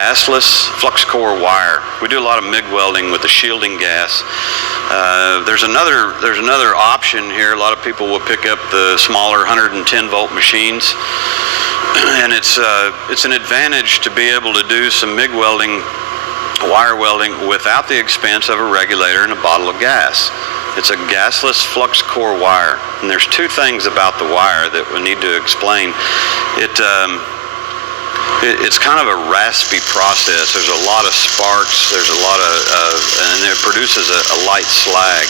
Gasless flux core wire. We do a lot of MIG welding with the shielding gas. There's another option here. A lot of people will pick up the smaller 110 volt machines, and it's an advantage to be able to do some MIG welding, wire welding, without the expense of a regulator and a bottle of gas. It's a gasless flux core wire, and there's two things about the wire that we need to explain. It's kind of a raspy process. There's a lot of sparks. There's a lot of, and it produces a light slag,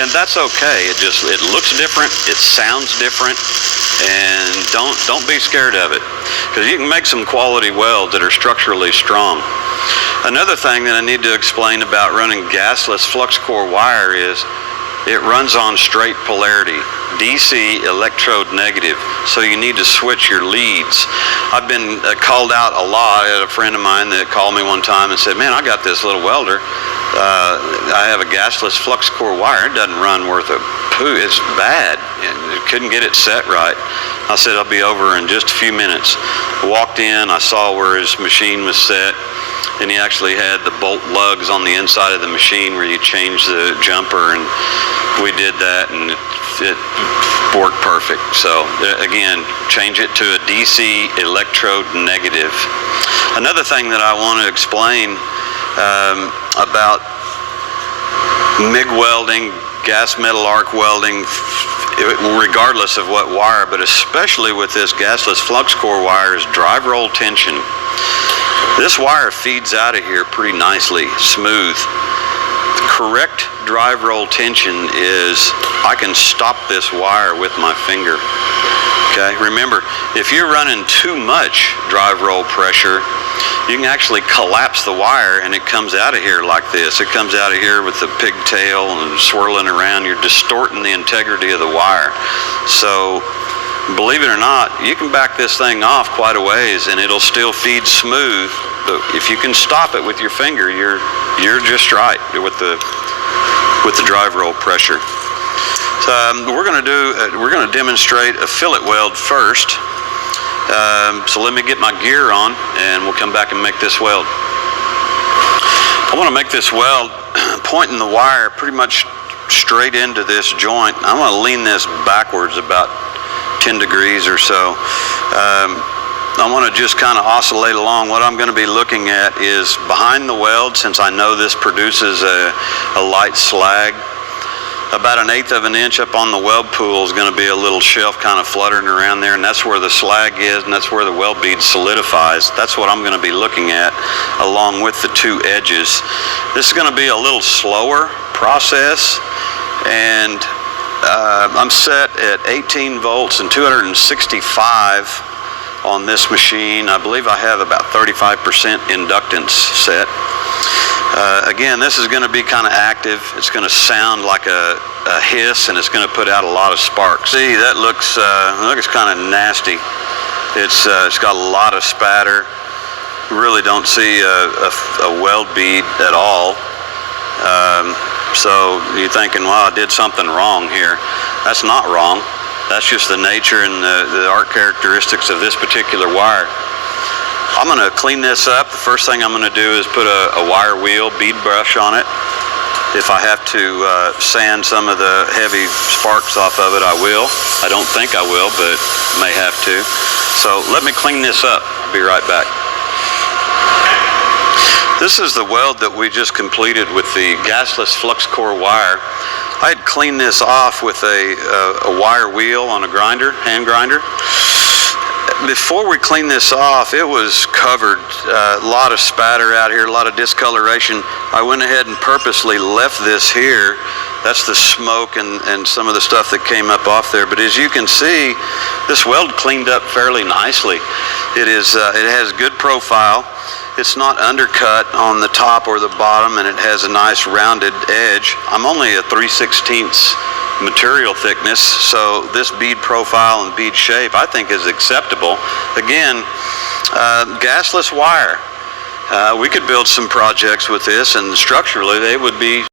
and that's okay. It looks different. It sounds different, and don't be scared of it, because you can make some quality welds that are structurally strong. Another thing that I need to explain about running gasless flux core wire is it runs on straight polarity, DC electrode negative, so you need to switch your leads. I've been called out a lot. I had a friend of mine that called me one time and said, man, I got this little welder. I have a gasless flux core wire. It doesn't run worth a poo. It's bad. I couldn't get it set right. I said, I'll be over in just a few minutes. I walked in, I saw where his machine was set, and he actually had the bolt lugs on the inside of the machine where you change the jumper, and we did that, and it worked perfect. So again, change it to a DC electrode negative. Another thing that I want to explain about MIG welding, gas metal arc welding, regardless of what wire, but especially with this gasless flux core wire, is drive roll tension. This wire feeds out of here pretty nicely, smooth. The correct drive roll tension is I can stop this wire with my finger. Okay, remember, if you're running too much drive roll pressure, you can actually collapse the wire and it comes out of here like this. It comes out of here with the pigtail and swirling around. You're distorting the integrity of the wire. So believe it or not, you can back this thing off quite a ways and it'll still feed smooth. But if you can stop it with your finger, you're just right with the drive roll pressure. So we're going to demonstrate a fillet weld first. So let me get my gear on and we'll come back and make this weld. I want to make this weld pointing the wire pretty much straight into this joint. I want to lean this backwards about 10 degrees or so. I want to just kind of oscillate along. What I'm going to be looking at is behind the weld, since I know this produces a light slag. About 1/8 of an inch up on the weld pool is going to be a little shelf kind of fluttering around there, and that's where the slag is, and that's where the weld bead solidifies. That's what I'm going to be looking at along with the two edges. This is going to be a little slower process, and I'm set at 18 volts and 265 on this machine. I believe I have about 35% inductance set. Again, this is going to be kind of active. It's going to sound like a hiss, and it's going to put out a lot of sparks. See, that looks kind of nasty. It's got a lot of spatter. You really don't see a weld bead at all. So you're thinking, well, I did something wrong here. That's not wrong. That's just the nature and the arc characteristics of this particular wire. I'm going to clean this up. The first thing I'm going to do is put a wire wheel bead brush on it. If I have to sand some of the heavy sparks off of it, I will. I don't think I will, but may have to. So let me clean this up. I'll be right back. This is the weld that we just completed with the gasless flux core wire. I had cleaned this off with a wire wheel on a grinder, hand grinder. Before we cleaned this off, it was covered, a lot of spatter out here, a lot of discoloration. I went ahead and purposely left this here. That's the smoke and some of the stuff that came up off there. But as you can see, this weld cleaned up fairly nicely. It has good profile. It's not undercut on the top or the bottom, and it has a nice rounded edge. I'm only a 3/16 material thickness, so this bead profile and bead shape I think is acceptable. Again, gasless wire. We could build some projects with this, and structurally they would be